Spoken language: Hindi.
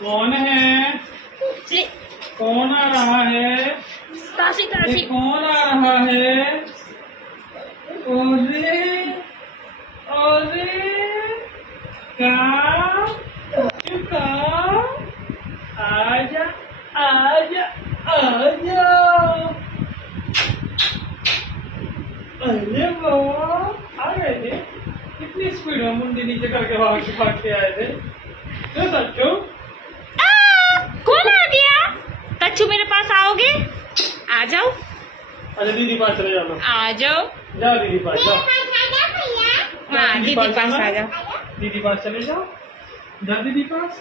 कौन है? कौन आ रहा है? तासी तासी। कौन आ रहा है? ओरे ओरे का आजा आजा आजा। अरे वाह, आ गए थे। कितनी स्पीड में मुंडी नीचे करके भाग के आए थे। तो तच्चू कौन आ गया? तच्चू मेरे पास आओगे? आ जाओ। अच्छा दीदी पास चले जाओ। आ जाओ। जाओ दीदी पास जाओ। हाँ दीदी पास आ जाओ। दीदी पास चले जाओ। जा दीदी पास।